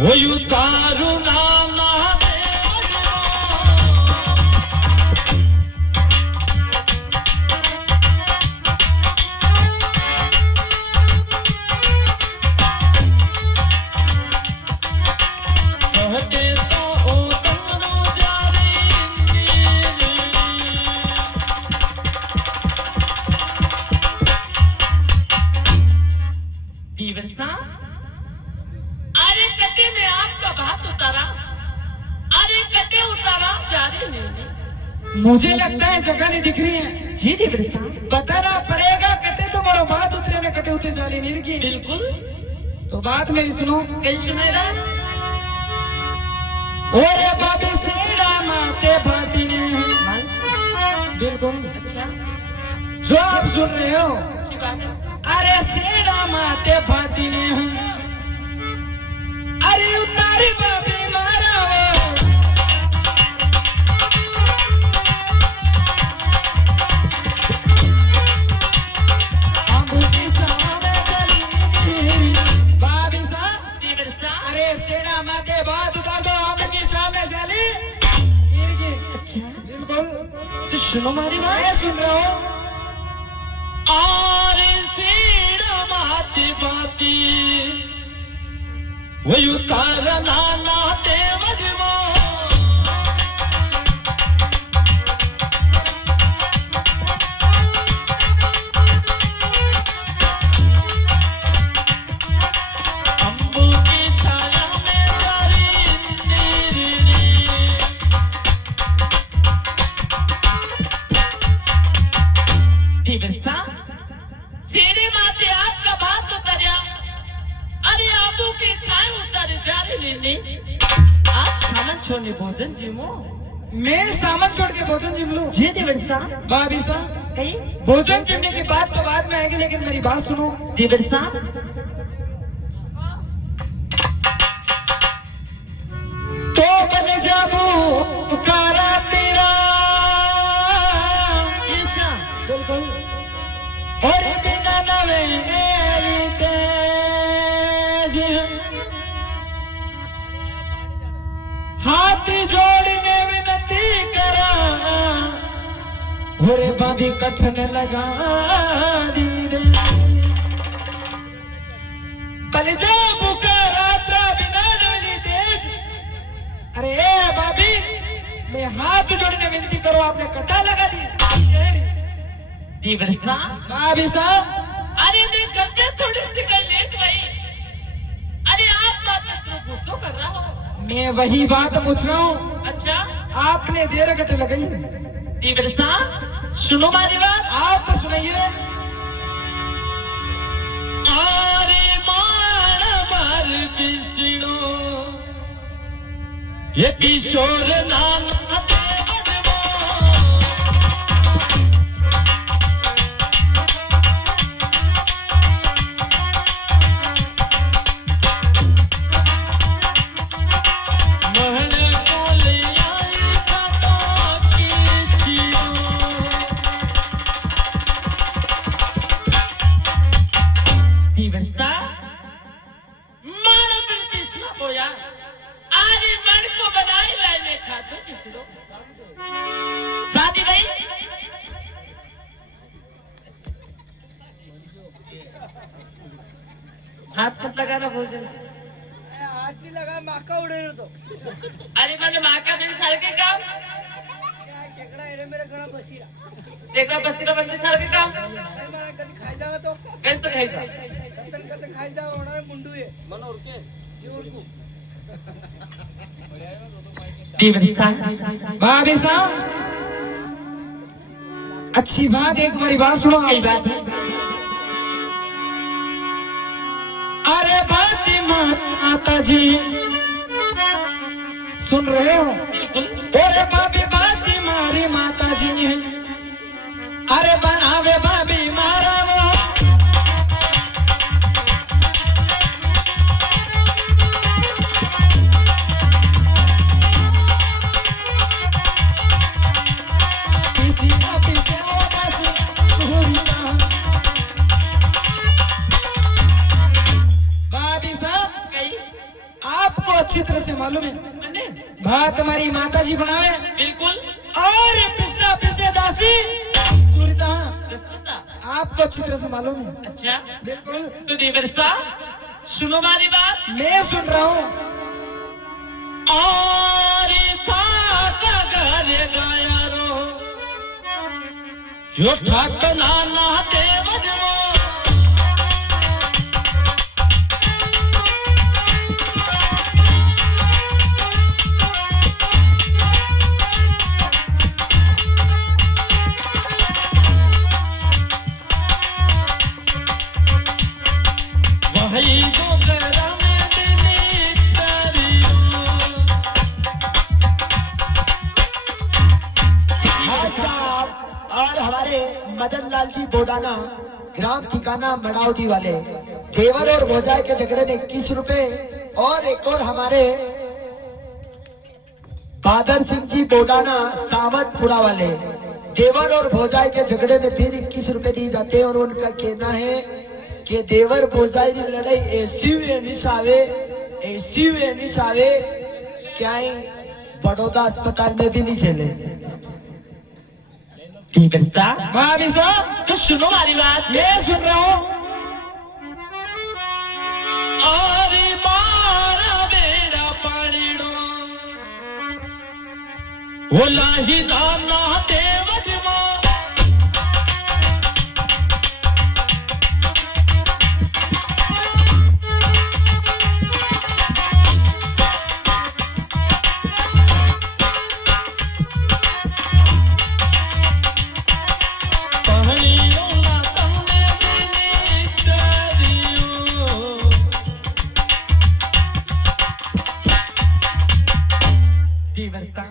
होयु तारू नाना मुझे लगता है जगह नहीं दिख रही है। जी देवर साहब बताना पड़ेगा कटे तो मोरो बात उतरे ने कटे उते जाली नहीं की। बिल्कुल तो बात मेरी सुनो। कैसे सुनेगा? ओरे बाबी सेड़ा माते भाती ने बिल्कुल अच्छा जो आप सुन रहे हो। अच्छी बात है। अरे सेड़ा माते भाती ने अरे उतारी बाबी मारा सुनो मारी बात सुन रहे हो। और सेड़ा माती बाती वही तारा नाना देवर वो अम्बू की छाया में जारी सीढ़ी माते आपका बात उतरिया। अरे आबू की छाए उतर जा रही आप सामान छोड़ने भोजन जिमो। मैं सामान छोड़ के भोजन जिम लूं? जी देवर साहब भाभी साहब भोजन जिमने की बात तो बाद में आएगी लेकिन मेरी बात सुनो। देवर साहब तो बन जाबू पुकारा तेरा बिल्कुल और बिना नवे तेज हाथ जोड़ने विनती करा होरे बाबी कठन लगा दी दे पल जा पुकारा बिना नवे तेज। अरे बाबी मैं हाथ जोड़ने विनती करो आपने कटा लगा दी। देवर साहब भाभी साहब अरे मैं गंगा थोड़ी सी कल लेट गई। अरे आप बात तो गुस्सा कर रहा हो। मैं वही बात पूछ रहा हूँ। अच्छा आपने देर कट लगाई। देवर साहब सुनो मारी बात आप तो सुनाइए। आरे मार मार बिसड़ो ये किशोर नाना शादी भाई हाथ मत लगाना भोजन हाथ भी लगा माका उड़े तो। अरे मैंने माका बिन खाल के काम केकड़ा एरे मेरे घणा बसीरा देखा बसीरा बन के खाल के काम मला कधी खाई जावा तो कैसे खाएगा कधी खाई जावा होणार मुंडू आहे मन ओरके जीवरकू भाभी साहब अच्छी बात एक बारी बात सुनो। अरे बाती माता जी सुन रहे हो। अरे भाभी बाती मारी माता जी अरे बनावे भाभी मारा वो आपको मालूम है? मने भात तुम्हारी माता जी बनावे बिल्कुल और पिसना पिसे दासी सूरता दसवंता। आपको अच्छी तरह से मालूम है। अच्छा बिल्कुल तो देवरसा सुनो हमारी बात। मैं सुन रहा हूँ। और था घर गया रो यो ठाकना ना देवर वो वही तो गरम दिली तारियो। हाँ साहब, और हमारे मदन लाल जी बोडाना ग्राम ठिकाना मड़ावदी वाले देवर और भोजाई के झगड़े में 21 रुपए, और एक और हमारे बादल सिंह जी बोडाना सावतपुरा वाले देवर और भोजाई के झगड़े में फिर 21 रुपए दिए जाते हैं। और उनका कहना है कि देवर भोजाई की लड़ाई ऐसी वे निसावे क्या बड़ौदा अस्पताल में भी नहीं चले। देवरसा भाभी साहब तो सुनो हमारी बात। मैं सुन रहा हूँ। और मारा बेड़ा पानीड़ो वो लाही दाना देवर वो पहलियों ना तुमने दिली तारियो। देवरसा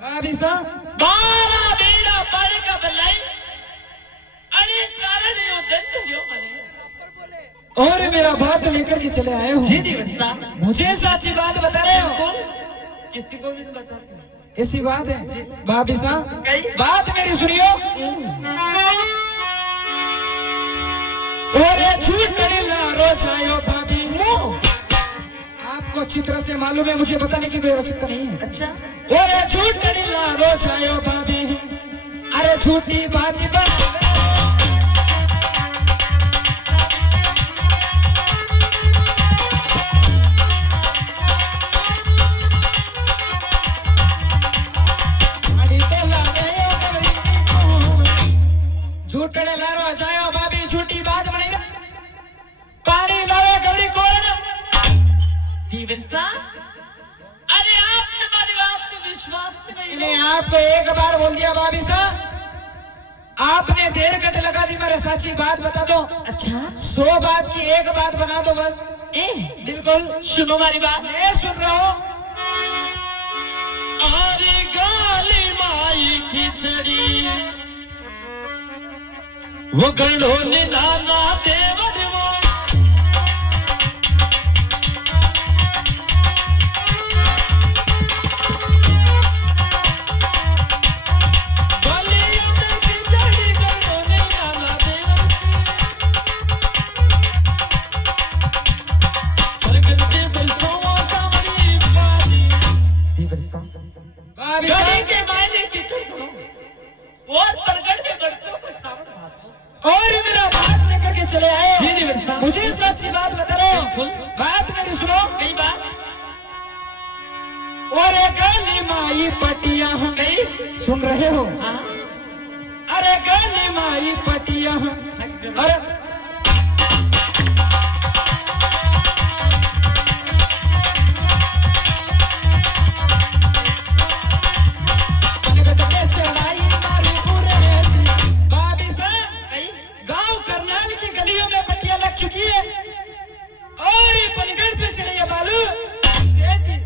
भाभी साहब बारा बेड़ा पड़ कबलाई अरे कारण यो दंड यो मने। और मेरा बात लेकर के चले आए हो। जी देवरसा मुझे सच्ची बात बता रहे हो। किसी को भी नहीं बताते। ऐसी बात है भाभी साहब, कई? बात मेरी सुनियो। और झूठ ना रोज आयो भाभी। आपको अच्छी तरह से मालूम है, मुझे बताने की कोई आवश्यकता नहीं है। अच्छा और झूठ ना रोज आयो भाभी, अरे झूठी बात बना झूठने लारो जायो भाभी, झूठी बात बनाई ना। पानी लावे गबरी कोरण। देवरसा अरे आपने हमारी बात पे विश्वास नहीं इन्हें आपको एक बार बोल दिया भाभी साहब, आपने देर घट लगा दी। मेरे साची बात बता दो। अच्छा 100 बात की एक बात बना दो बस। ए बिल्कुल सुनो हमारी बात। मैं सुन रहा हूँ। अरे गाली माई खिचड़ी वो गंढो निदाना देवर वो भाभी गली साहब के मायने कीचड़ सुनो और परगट के बरसों को सावन भागो। और मेरा बात लेकर के चले आए जी हो। देवरसा मुझे सच्ची बात बता रहे हो। बिल्कुल। बात मेरी सुनो। कई बार और गली माई पटिया कई सुन रहे हो। हाँ अरे गली माई पटिया अरे पनगट के चढ़ाई मारू उड़ेती। भाभी साहब कई गांव करनाल की गलियों में पट्टियां लग चुकी है और ये पनगढ़ पे चढ़ी है बालू रेती।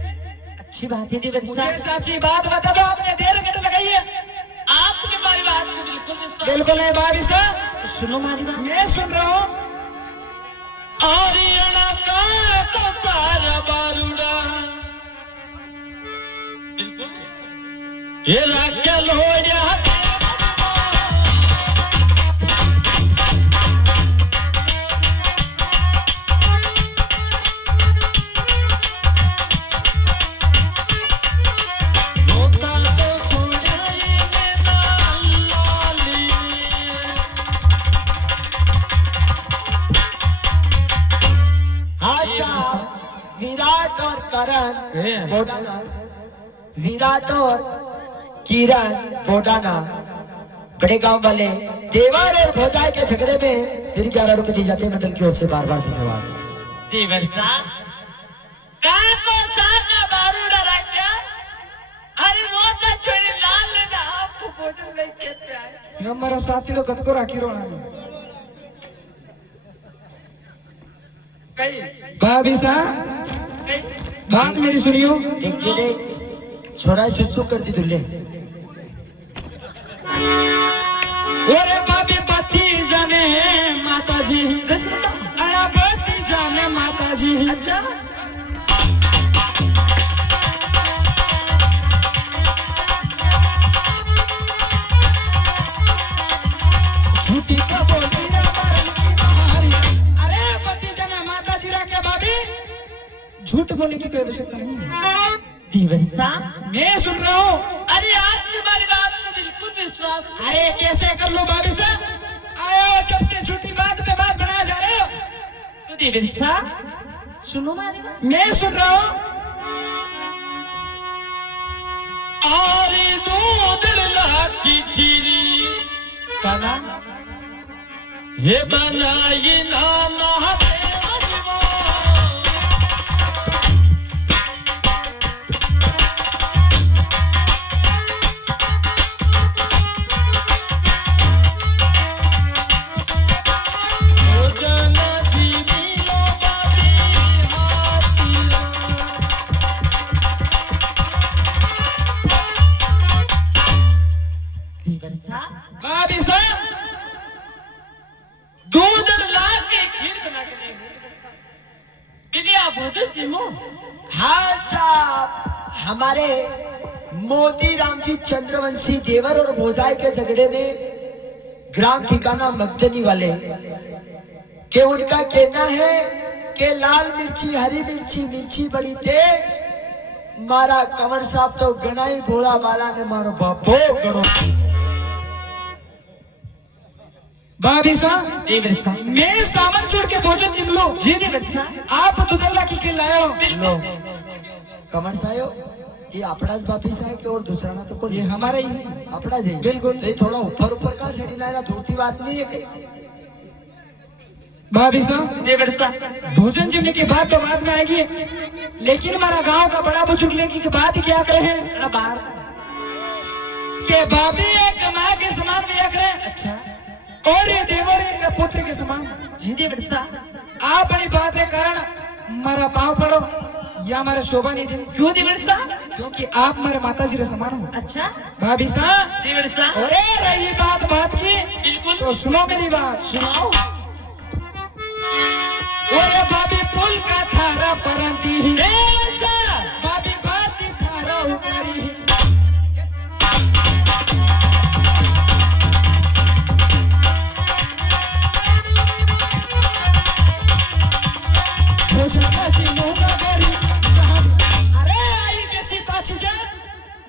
अच्छी बात है देवरसा। मुझे सच्ची बात बता दो, आपने देर घट लगाई है। आपने हमारी बात को बिल्कुल विश्वास बिल्कुल नहीं भाभी साहब, सुनो हमारी बात। मैं सुन रहा हूँ। आरियना का सारा बारूड़ा बिल्कुल ये राख्या लोड्या विराट और करण बोडाना, विराट और किरण बोडाना, बड़े गांव वाले देवर और भौजाई के झगड़े में फिर 11 रुपए दिए जाते हैं। मंडल की ओर से बार बार धन्यवाद। देवर साहब का को साथ बारू डरा क्या? अरे वो तो छोड़ी लाल लेना आपको भोजन लेके आए। हमारा साथी लोग कद को राखी रोना कहीं भाभी साहब बात मेरी सुनियो। देखिए देख छोरा सुसु करती दुल्ले। ओरे भाभी पति जाने माता जी, अरे पति जाने माता जी। अच्छा झूठी तो बोली रे मरन की बहारी। अरे पति जाने माता जी रा क्या भाभी? झूठ बोलने की कोई आवश्यकता नहीं है। देवर साहब मैं सुन रहा हूँ। अरे आज तुम्हारी बात में बिल्कुल विश्वास नहीं। अरे कैसे कर लो भाभी साहब? आयो जब से झूठी बात पे बात बनाया जा रहे हो। तो देवर साहब सुनो हमारी बात। मैं सुन रहा हूँ। आरे दूध लाकी खीरी बना ये बनाई नाना भाभी साहब दूध ला के खीर बना के ले बिलिया भोजन जिमो। हाँ साहब हमारे मोती राम जी चंद्रवंशी देवर और भौजाई के झगड़े में ग्राम ठिकाना मगदनी वाले के उनका कहना है कि लाल मिर्ची हरी मिर्ची मिर्ची बड़ी तेज, मारा कंवर साहब तो गनाई भोला वाला ने मारो बापो करो। भाभी साहब देवर साहब मैं सामान छोड़ के भोजन जिम लो। जी देवर साहब आप दुदल्ला की के लायो। लो कंवर साहब ये अपना बापी साहब के और दूसरा ना तो कौन? ये हमारा ही है। अपना जी बिल्कुल। तो ये थोड़ा ऊपर ऊपर का सेड़ी ना धोती बात नहीं है कहीं। भाभी साहब देवर साहब भोजन जिमने की बात तो बाद में आएगी, लेकिन हमारा गांव का बड़ा बुजुर्ग लेकी की बात ही क्या करे हैं बड़ा बाहर कि भाभी एक माँ के समान भी करे अच्छा और ये देवर एक पुत्र के समान। जी देवर साहब आप बड़ी बात है कारण हमारा पाँव पड़ो या हमारा शोभा नहीं दे, क्यों देवर साहब? क्योंकि आप हमारे माता जी के समान हो। अच्छा भाभी साहब देवर साहब अरे रही बात की बिल्कुल तो सुनो मेरी बात। सुनाओ। ओरे भाभी पुल का थारा परंती ही, देवर साहब भाभी बात की थारा ऊपरी ही। अरे आई जैसी पाछी जा,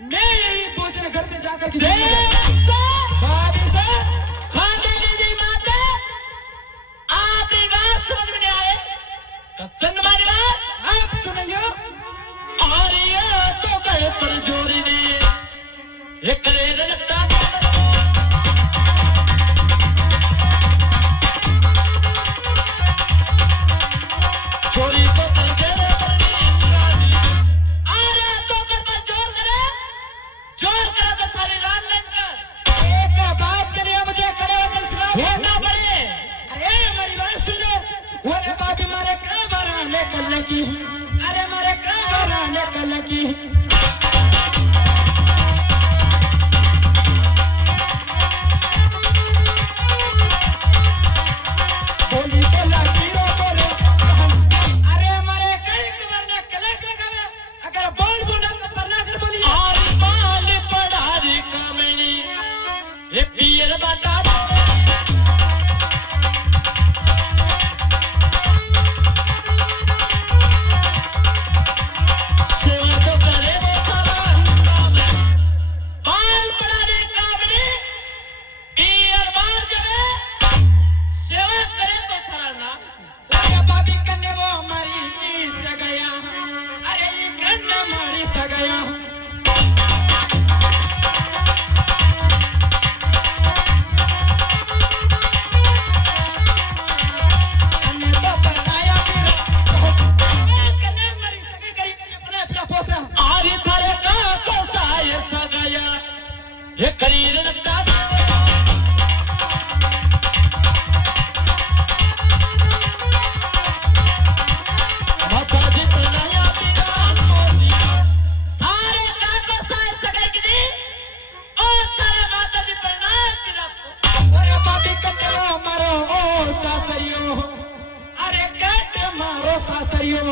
मैं यही भोजन घर पे जाकर की भाभी साहब खाने लीजिए माता, आपकी बात समझ में नहीं आए तो सुन हमारी बात। आप सुनियो। और ये तो गए पर जोरी ने एक रेड लगता चोरी तो कर चले पर अरे तो कर पर जोर करे तो थारी रान लेकर एक बात करिए मुझे खड़े वचन सुनाओ। होना पड़े। अरे मेरी बात सुन लो। ओरे भाभी मारे का बराने कल की, अरे मारे का बराने कल की। बोली तो लागी रो बोले, अरे मारे कई कमरने कलक लगावे, अगर बोल बोला तो परनासर बोली। और बाल पढ़ारी कामनी ये पियर बता दो सेवा तो करे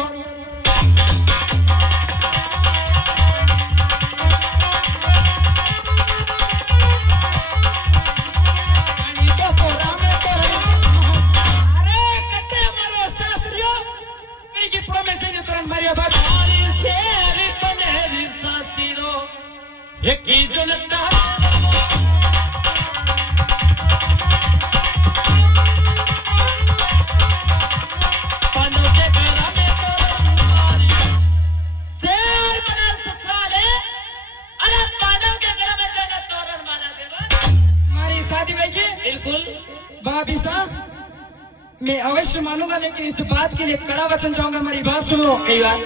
को पानी तो पोरा में तो अरे कटे मारो शास्त्रियो कई की प्रो में जने तोरण मारिया बाबी हरी शेर कनेरी सासीरो एक ही जो लगता है पांडव के घर में तोरण मारी शेर बना ससुराल है अरे पांडव के घर में जाने तोरण मारा देवा हमारी शादी भाई की बिल्कुल भाभी साहब मैं अवश्य मानूंगा लेकिन इस बात के लिए कड़ा वचन चाहूंगा हमारी बात सुन लो कई बार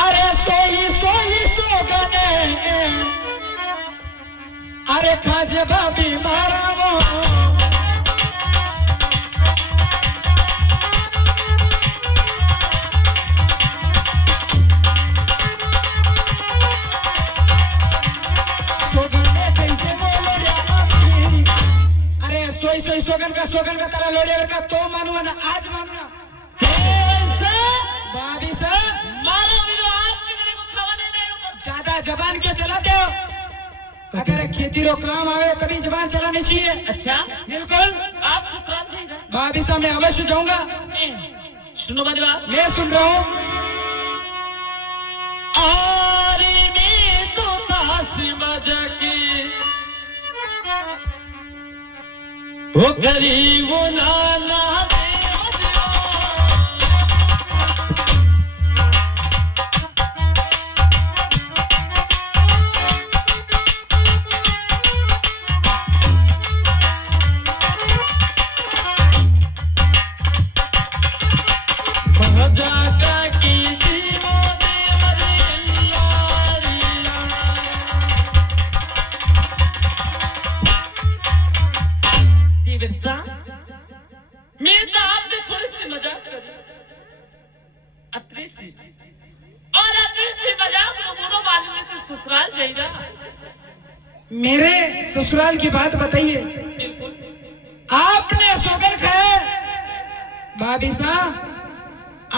अरे सोई सोई सोगने अरे खाजे भाभी मारा वो सोगने कैसे बोलो रे आपकी अरे सोई सोई सोगन का तरह लोड़े का तो मानूंगा ना आज मानूंगा भाभी साहब मारो वीरो आपके मेरे को खवाने नहीं होगा ज्यादा जबान क्या चलाते हो अगर खेती रो काम आवे तभी जबान चलानी चाहिए अच्छा बिल्कुल आप ससुराल से ही रहे भाभी साहब मैं अवश्य जाऊंगा सुनो मेरी बात मैं सुन रहा हूँ आरी में तो तासी मजाकी वो गरीब नाना मैं तो आपने थोड़ी सी मजाक करी अतरी सी मजाक तो बोलो वाली में तो ससुराल जाएगा मेरे ससुराल की बात बताइए आपने सोगन खाए भाभी साहब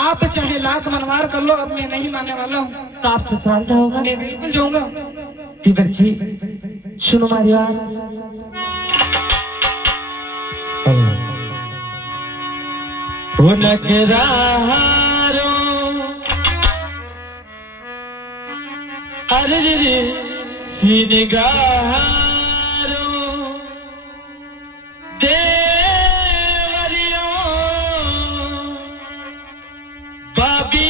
आप चाहे लाख मनवार कर लो अब मैं नहीं मानने वाला हूँ तो आप ससुराल जाओगे मैं बिल्कुल जाऊंगा तीबर जी सुनो मारी बात वो नगरारो अरे रे सीनगारो देवरियो बाबी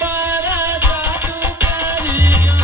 पारा जादू करियो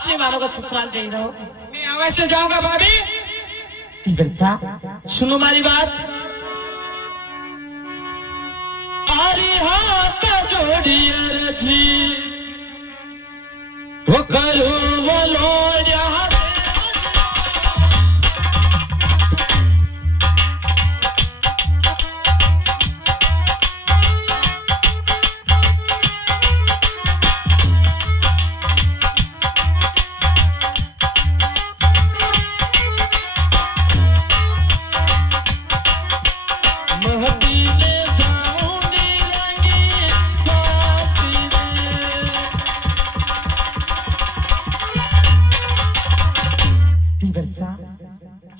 अपनी मानो का ससुराल गई रहो। मैं अवश्य जाऊंगा भाभी। बच्चा सुनो हमारी बात। आरी हाथ जोड़िए रजी वो करो बोलो यहाँ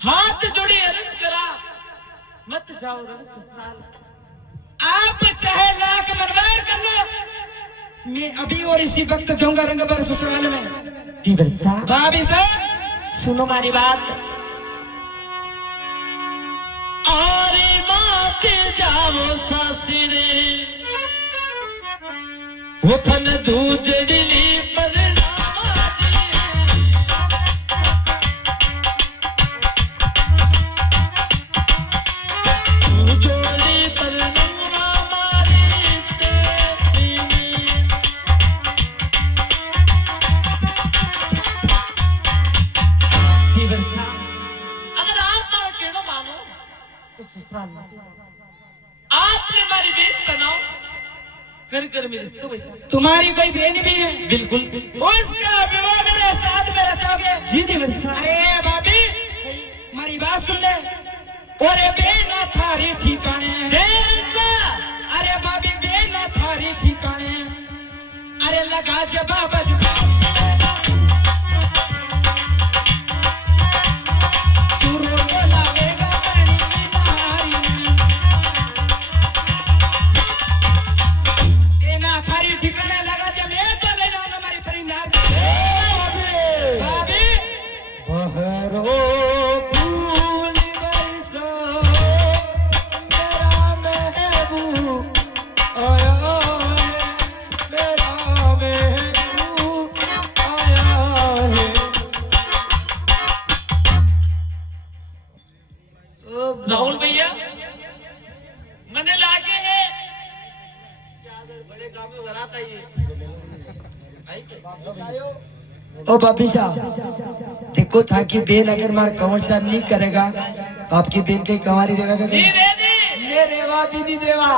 हाथ जोड़ी अर्ज करा मत जाओ रण ससुराल। आप चाहे लाख मनवार कर लो, मैं अभी और इसी वक्त जाऊंगा रंगबर ससुराल में। भाभी साहब सुनो हमारी बात। आरे माते जाओ सासिरे वो फन दूजड़ी पर आपने हमारी बेट बनाओ कर कर मेरे रिश्तों में तुम्हारी कोई बहन भी है? बिल्कुल उसका विवाह मेरे साथ में रचाओगे? जी देवस्था। अरे भाभी हमारी बात सुन ले। और बेना थारी ठिकाने अरे भाभी बेना थारी ठिकाने अरे लगा जवाब राहुल भैया मैंने लाके है बड़े गांव में बरात आई है। ओ भाभी साहब देखो था कि बेन अगर मार कंवर साहब नहीं करेगा तो आपकी बेन कहीं कंवारी रहेगा नहीं नहीं रे ने रेवा भी नहीं देवा।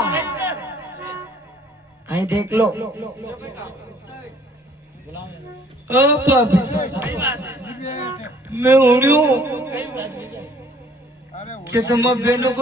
आई देख लो ओ भाभी साहब मैं उड़ू कि तुम बेनों को